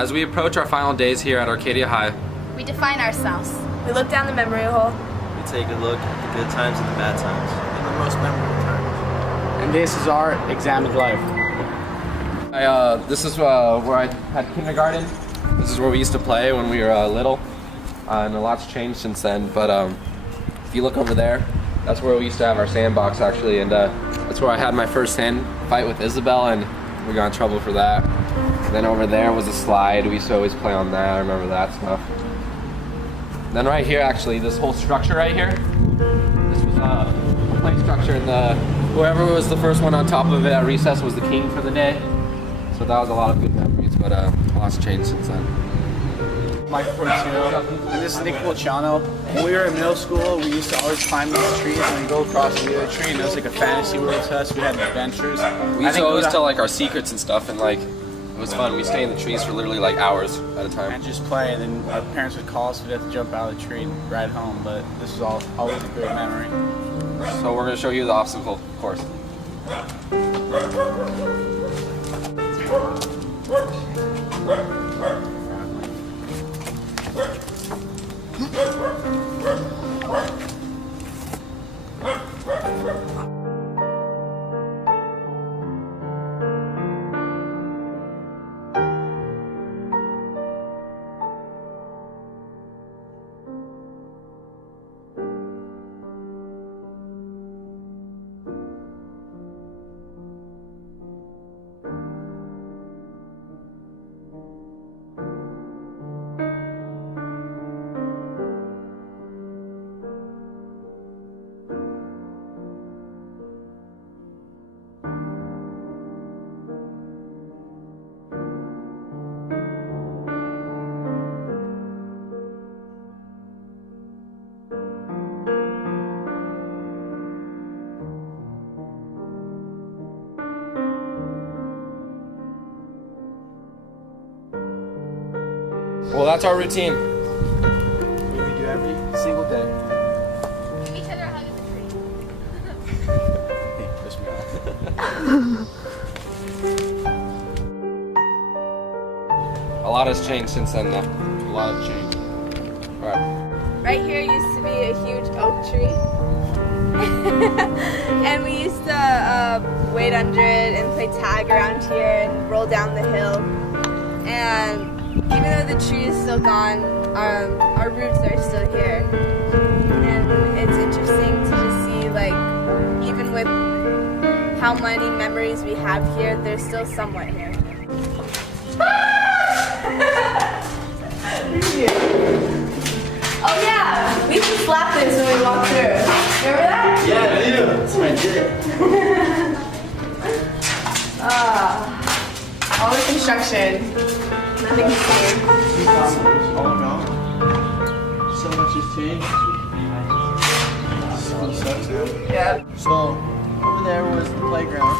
As we approach our final days here at Arcadia High, We define ourselves. We look down the memory hole. We take a look at the good times and the bad times. And the most memorable times. And this is our examined life. this is where I had kindergarten. This is where we used to play when we were little, and a lot's changed since then. But if you look over there, that's where we used to have our sandbox actually, and that's where I had my first sand fight with Isabel, and we got in trouble for that. And then over there was a slide. We used to always play on that. I remember that stuff. Then right here, actually, this whole structure right here, this was a play structure, and whoever was the first one on top of it at recess was the king for the day. So that was a lot of good memories, but a lot's changed since then. Mike Portino, and this is Nick Polciano. When we were in middle school, we used to always climb these trees and we'd go across the other tree, and it was like a fantasy world to us. We had adventures. We used to always tell like our secrets and stuff, and like it was fun. We stay in the trees for literally like hours at a time. And just play, and then our parents would call us, we'd have to jump out of the tree and ride home, but this was always a great memory. So we're going to show you the obstacle course. Well, that's our routine. We do every single day. Give each other a hug at the tree. Hey, push me off. A lot has changed since then, though. A lot of change. All right. Right here used to be a huge oak tree. And we used to wait under it and play tag around here and roll down the hill. And even though the tree is still gone, our roots are still here. And it's interesting to just see, like, even with how many memories we have here, there's still somewhat here. Oh yeah, we used to slap this when we walked through. Remember that? Yeah, I do. That's what I did. All the construction. Nothing's changed. All gone. So much has changed. School sucks now. Yeah. So, over there was the playground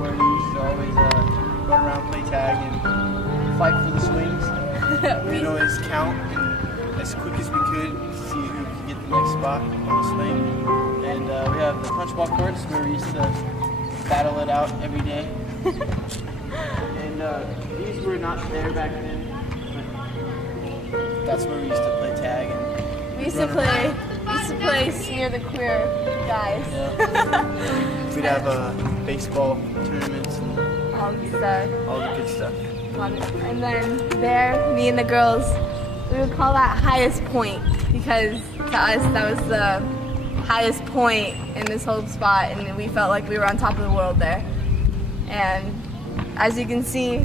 where we used to always run around, play tag, and fight for the swings. We'd always count as quick as we could to see who could get the next spot on the swing. And we have the punch ball courts where we used to battle it out every day. And these were not there back then, but that's where we used to play tag. And We used to play Smear the Queer guys. yeah. We'd have baseball tournaments and All the stuff. all the good stuff. And then there, me and the girls, we would call that highest point because to us that was the highest point in this whole spot, and we felt like we were on top of the world there. And as you can see,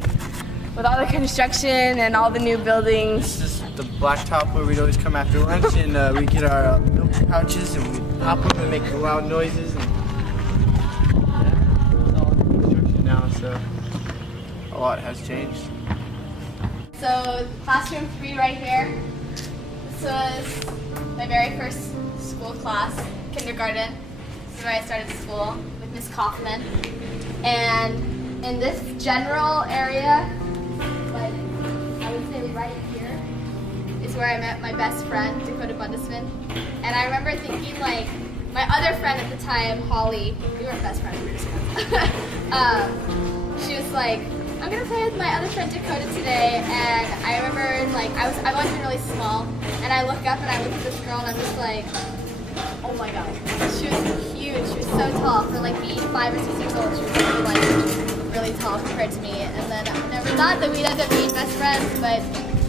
with all the construction and all the new buildings, This is the blacktop where we'd always come after lunch and we'd get our milk pouches and we'd pop them and make loud noises. And, yeah, it's all under construction now, so a lot has changed. So classroom 3 right here. This was my very first school class, kindergarten. This is where I started school with Miss Kaufman. And in this general area, like I would say right here, is where I met my best friend, Dakota Bundesman. And I remember thinking like, my other friend at the time, Holly, we weren't best friends, we were just friends. She was like, I'm gonna play with my other friend Dakota today, and I remember like I've always been really small, and I look up and I look at this girl and I'm just like, oh my god, she was huge. She was so tall for like being 5 or 6 years old. She was really like really tall compared to me, and then I never thought that we'd end up being best friends, but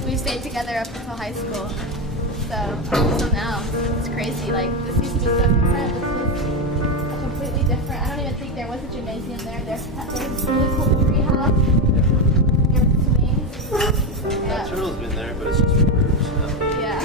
we stayed together up until high school. So now it's crazy. Like this used to be so different. This was a completely different. I don't even think there was a gymnasium there. There's a really cool tree house. There's swings. Yeah, Turtle's been there, but it's just for stuff. Yeah,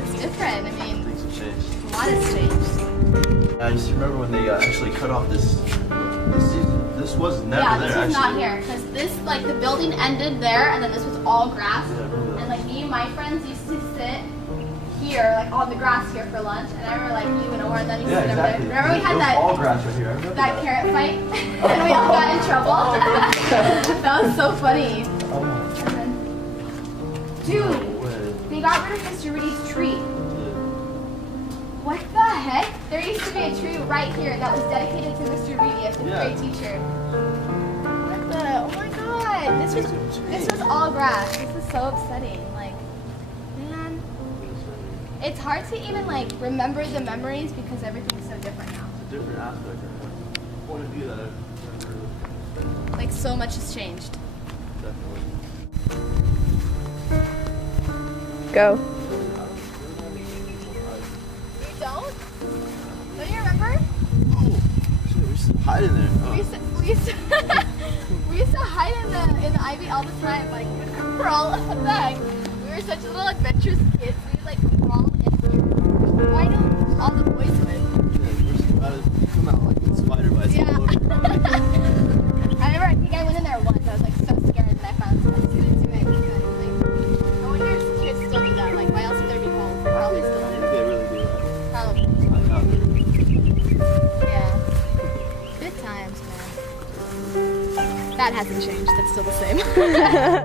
it's different. I mean, Things have changed. a lot has changed. I just remember when they actually cut off this season. This was never Yeah, there. this was actually. not here because this like the building ended there, and then this was all grass. Yeah, I remember that. And like me and my friends used to sit here, like on the grass here for lunch. And I remember like you and Oren, then you Yeah, sit exactly. over there. Remember we had It was that all grass right here. I remember that carrot fight, and we all got in trouble. That was so funny. Oh, Dude, no way. they got rid of Mr. Rudy's tree. Yeah. What the heck? There used to be a tree right here that was dedicated to Mr. Rudy, a fifth grade teacher. What the? Oh my god! This was all grass. This is so upsetting. Like, man, it's hard to even like remember the memories because everything's so different now. It's a different aspect. Point of view that I've never Like so much has changed. definitely. Go. You don't? Don't you remember? Shit, we used to hide in there. We used to, we used to hide in the ivy all the time. Like we would crawl up the back. We were such little adventurous kids. We would like crawl in. Why don't all the boys would? You come out like a spider bites. Yeah. I think I went in there once. I was like so scared, and I found I just couldn't do it. Like, I wonder if kids still do that. Like, why else would there be holes? They probably still do. They really do that. Probably. I know. Yeah. Good times, man. That hasn't changed. That's still the same.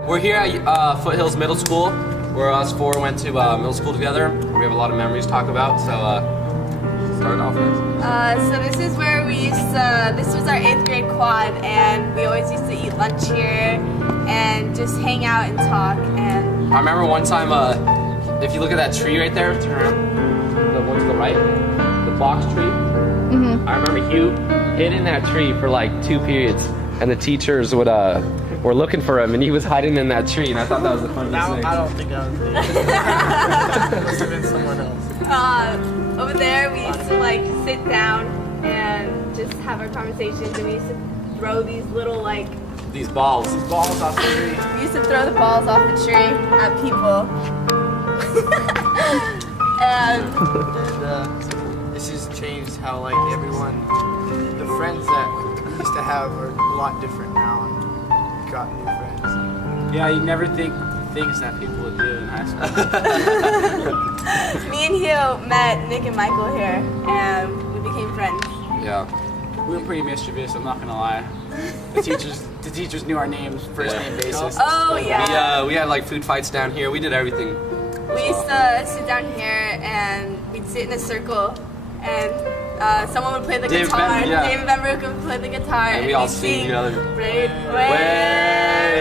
We're here at Foothills Middle School, where us four went to middle school together. We have a lot of memories to talk about, so start off next. So this is where we used to, this was our 8th grade quad, and we always used to eat lunch here and just hang out and talk. And I remember one time, if you look at that tree right there, turn around, the one to the right, the box tree. I remember Hugh hid in that tree for like 2 periods, and the teachers were looking for him, and he was hiding in that tree, and I thought that was the funniest thing. I don't think I was there. Must have been someone else. over there we used to like sit down and just have our conversations, and we used to throw these little like, These balls. Balls off the tree. we used to throw the balls off the tree at people. And And this has changed how like everyone, the friends that we used to have are a lot different now, and got new friends. Yeah, you never think things that people would do in high school. me and Hugh met Nick and Michael here, and we became friends. Yeah. We were pretty mischievous, I'm not gonna lie. The teachers knew our names, first name basis. Oh yeah. We had like food fights down here. We did everything. We used to sit down here and we'd sit in a circle, and someone would play the David guitar. Bembrook, yeah. David Bembrook would play the guitar, And we all we'd sing together. Where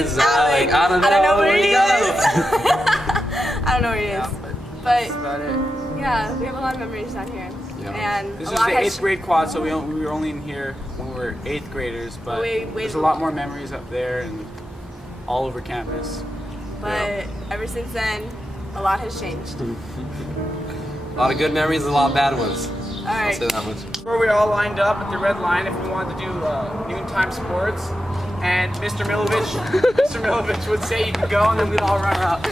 is Alec? I don't know where where he he is. goes. I don't know where he is. Yeah, But that's about it. yeah, we have a lot of memories down here. Yeah. And This a was lot the has 8th grade quad, so we were only in here when we were 8th graders, but Wait. there's a lot more memories up there and all over campus. But ever since then, a lot has changed. A lot of good memories, a lot of bad ones. All I'll right. say that much. Before we all lined up at the red line if we wanted to do noontime sports, and Mr. Milovich would say you can go, and then we'd all run up.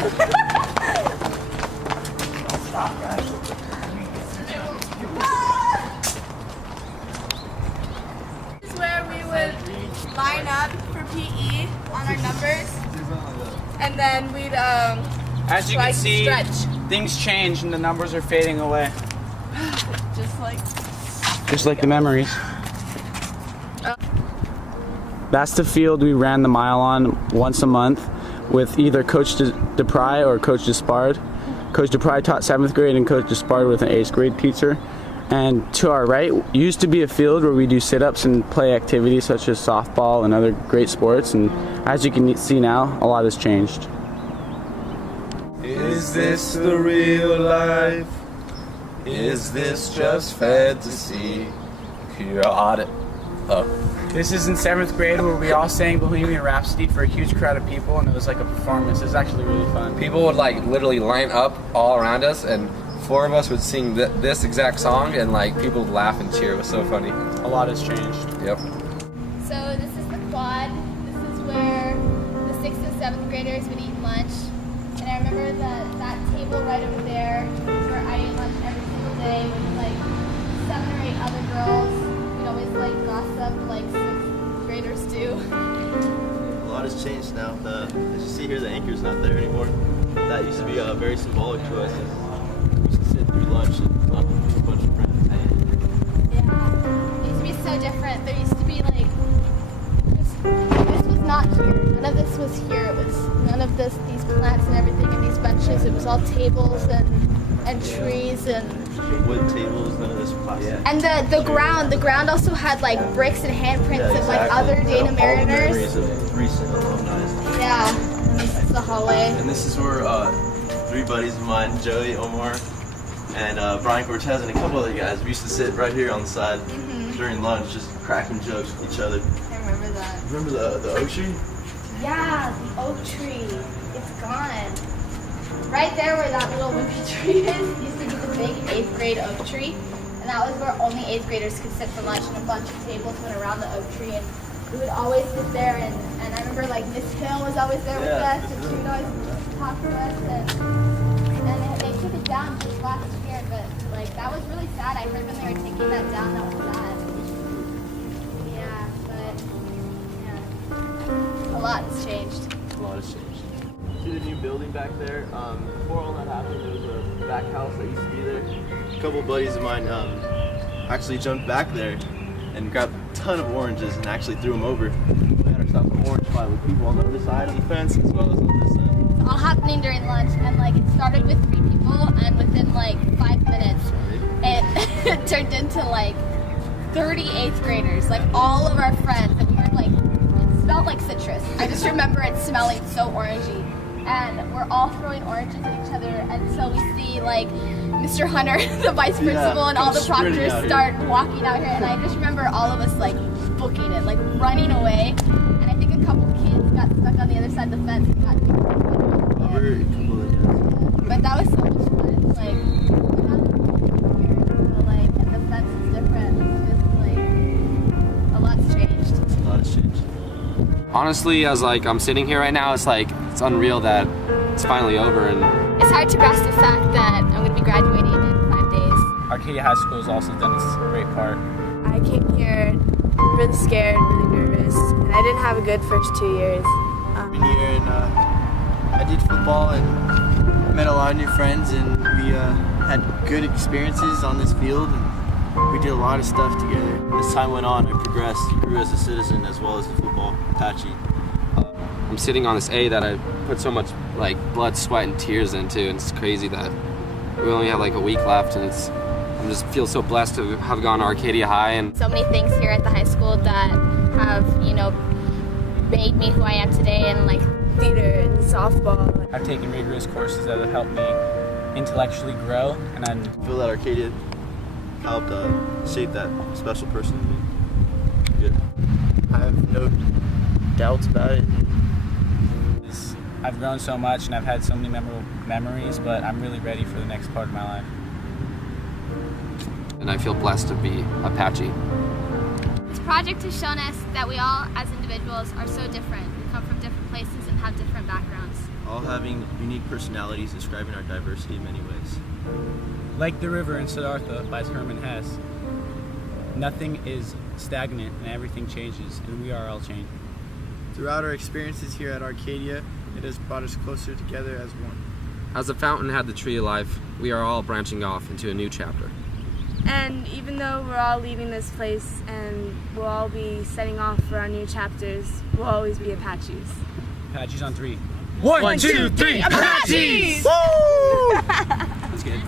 This is where we would line up for PE on our numbers, and then we'd As you like can see, stretch, things change and the numbers are fading away. just like the memories. That's the field we ran the mile on once a month with either Coach DePry or Coach Despard. Coach DePry taught 7th grade and Coach Despard with an 8th grade teacher. And to our right used to be a field where we do sit-ups and play activities such as softball and other great sports. And as you can see now, a lot has changed. Is this the real life? Is this just fantasy? You're on it. Oh. This is in 7th grade where we all sang Bohemian Rhapsody for a huge crowd of people, and it was like a performance. It was actually really fun. People would like literally line up all around us, and 4 of us would sing this exact song, and like people would laugh and cheer. It was so funny. A lot has changed. Yep. So this is the quad. This is where the 6th and 7th graders would eat lunch. And I remember that table right over there where I ate lunch every single day with like 7 or 8 other girls. We'd always like gossip like 6th graders do. A lot has changed now. As you see here, the anchor's not there anymore. That used to be very symbolic to us. We used to sit through lunch and talk with a bunch of friends. Yeah. It used to be so different. There used to be like this was not here. None of this was here. It was none of these plants and everything and these benches. It was all tables and trees and Wood tables, none of this plastic. and the ground also had like bricks and handprints of like other Dana Mariners. Recent alumni. Yeah. And this is the hallway. And this is where 3 buddies of mine, Joey, Omar, and Brian Cortez, and a couple other guys, we used to sit right here on the side during lunch, just cracking jokes with each other. I remember that. Remember the oak tree? Yeah, the oak tree. It's gone. Right there where that little wimpy tree is used to be the big 8th grade oak tree. And that was where only 8th graders could sit for lunch, and a bunch of tables went around the oak tree. And we would always sit there, and I remember like Miss Hill was always there with us, and she would always talk to us. And they took it down just last year, but like that was really sad. I heard when they were taking that down, that was sad. Yeah, but yeah, a lot has changed. A lot has changed. See the new building back there? Before all that happened, there was a back house that used to be there. A couple of buddies of mine actually jumped back there and grabbed a ton of oranges and actually threw them over. We had ourselves an orange fight with people on the other side of the fence as well as on this side. It's all happening during lunch, and like it started with 3 people, and within like 5 minutes, it turned into like 30 8th graders, like all of our friends, and we were like, it smelled like citrus. I just remember it smelling so orangey. And we're all throwing oranges at each other, and so we see like Mr. Hunter, the vice principal, and all the proctors start walking out here, and I just remember all of us like booking it, like running away, and I think a couple kids got stuck on the other side of the fence and got but that was so much fun. Like, we're not here, so, like, and the fence is different. It's just like a lot's changed. A lot has changed. Honestly, as like I'm sitting here right now, it's like it's unreal that it's finally over, and It's hard to grasp the fact that I'm going to be graduating in 5 days. Arcadia High School has also done its great part. I came here really scared, really nervous, and I didn't have a good first 2 years. Been here and I did football and met a lot of new friends, and we had good experiences on this field, and we did a lot of stuff together. As time went on, I progressed, grew as a citizen as well as a football Apache. I'm sitting on this A that I put so much like blood, sweat, and tears into, and it's crazy that we only have like a week left, and I'm just feel so blessed to have gone to Arcadia High. And So many things here at the high school that have, made me who I am today, and like Theater and softball. I've taken rigorous courses that have helped me intellectually grow, and I'm I feel that Arcadia helped shape that special person in me. Good. I have no doubts about it. I've grown so much and I've had so many memorable memories, but I'm really ready for the next part of my life. and I feel blessed to be Apache. This project has shown us that we all, as individuals, are so different. We come from different places and have different backgrounds. All having unique personalities describing our diversity in many ways. Like the River in Siddhartha by Herman Hesse, nothing is stagnant and everything changes, and we are all changing. Throughout our experiences here at Arcadia, it has brought us closer together as one. As the fountain had the tree of life, we are all branching off into a new chapter. And even though we're all leaving this place and we'll all be setting off for our new chapters, we'll always be Apaches. Apaches on 3. 1, 2, 3, Apaches! That's good.